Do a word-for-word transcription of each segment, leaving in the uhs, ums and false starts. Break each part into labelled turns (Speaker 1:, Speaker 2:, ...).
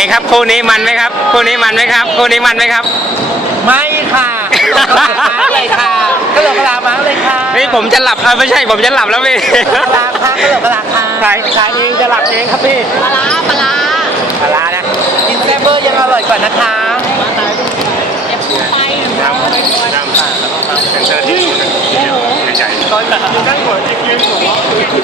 Speaker 1: งครับคู่นี้มันไหมครับคู่นี้มันไหมครับคู่นี้มันไหมครับ
Speaker 2: ไม่ค่ะกระโหลกกระลาม้าเลยค่ะกระโหลกกระลาม้าเลยค่ะ
Speaker 1: นี่ผมจะหลับเออไม่ใช่ผมจะหลับแล้วพี่
Speaker 2: กระลาค่ะกระโหลกกระลาค่ะ
Speaker 1: ขายขายเองจะหลับเองครับพี่
Speaker 3: ปลาร้าปลาร้า
Speaker 1: ปลาร้านะ
Speaker 2: กินแซ่บเบอร์ยังอร่อยกว่านะคะ
Speaker 3: ไป
Speaker 1: น้ำน้ำเซนเซอร์ที่ใหญ่ๆตอนแบบนั่งหัวจริงยืนหัว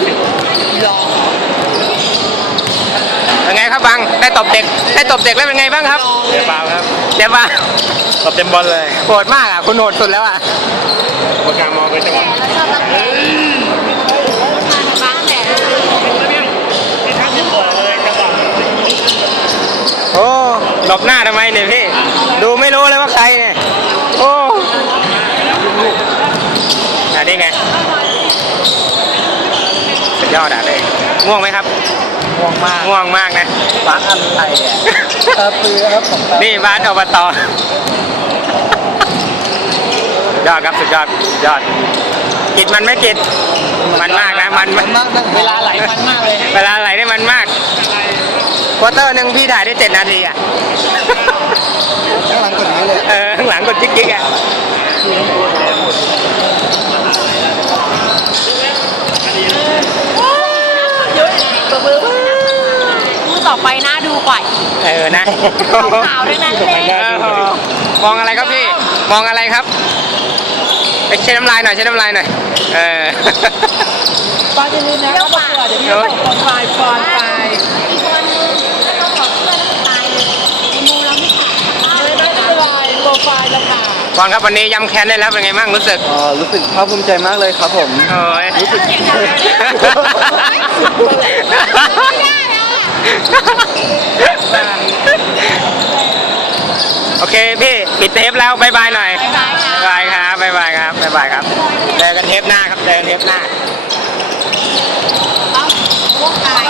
Speaker 1: เป็นไงครับบังได้ตบเด็กได้ตบเด็กแล้วเป็นไงบ้างครับเจ็บเบาครับเจ็บเบาตบเต็มบอลเลยโหดมากอ่ะคุณโหดสุดแล้วอ่ะโปรแกรมมองไปจังหวะ
Speaker 3: แล้วชอบรักแร้บางแผล
Speaker 1: โอ้หลบหน้าทำไมเนี่ยพี่ดูไม่รู้เลยว่าใครเนี่ยโอ้อันนี้ไงสุดยอดอ่ะเลยง่วงไหมครับ
Speaker 2: ง่วงมาก
Speaker 1: ง่วงมากนะ
Speaker 2: บ้านอะไรอ่ะตาปื้อครับผม
Speaker 1: นี่บ้านอบตยอดครับสุดยอดยอดกินมันไม่กินมันมากนะมันมัน
Speaker 2: มากเวลาไหลมันมากเลย
Speaker 1: เวลาไหลได้มันมากควอเตอร์หนึ่งพี่ถ่ายได้เจ็ดนาทีอ่ะ
Speaker 2: ข้างหลังกดนี้เลย
Speaker 1: เออข้างหลังกดจิ๊กจิ๊กอ่ะ
Speaker 3: คู่ต่อไปน่าดูกว่า
Speaker 1: เออนะ
Speaker 3: ขาวด้วยนั้นเลย
Speaker 1: มองอะไรครับพี่มองอะไรครับไปเช็ดน้ำลายหน่อยเช็ดน้ำลายหน่อยเออ
Speaker 2: ป้าจะลืมนะว่าเดี๋ยวพี่ต้องฟอนไฟฟอนไฟ
Speaker 3: อีกคนนึงต้องขอเพื่อนตายเลยไอ้มูเราไม่ขาด
Speaker 2: ไม่ไม่เป็นไรโปรไฟล์แล้วค่ะ
Speaker 1: ฟอนครับวันนี้ย้ำแค้นได้แล้วเป็นไงบ้างรู้สึก
Speaker 2: อ๋อรู้สึกภาคภูมิใจมากเลยครับผม
Speaker 1: โอ้ยรู้สึกโอเคพี่ปิดเทปแล้วบายบายหน่อยบายครับบายบายครับบายบายครับเจอกันเทปหน้าครับเจอกันเทปหน้า
Speaker 3: พวกตาย